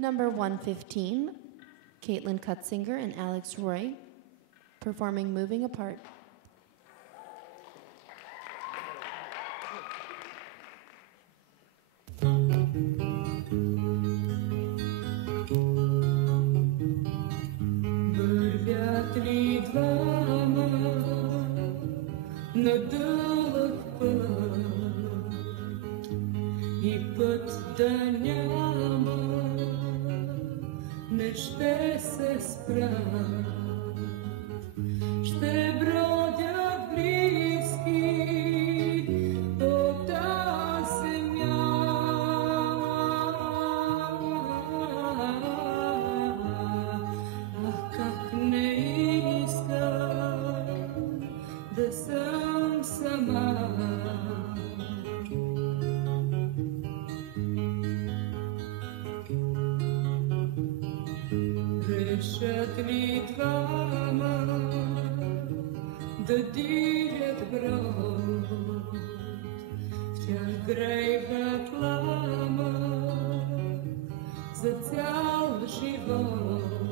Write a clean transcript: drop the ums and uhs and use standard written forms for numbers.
Number 115, Caitlin Cutzinger and Alex Roy, performing Moving Apart. Вървят двама на дълъг път и път да няма, не ще се спра. Ще бродят близки по тази земя. Ах, как не искам да съм сама. Решат ли двама да дигат брод, в тях грейва плама за цял живот.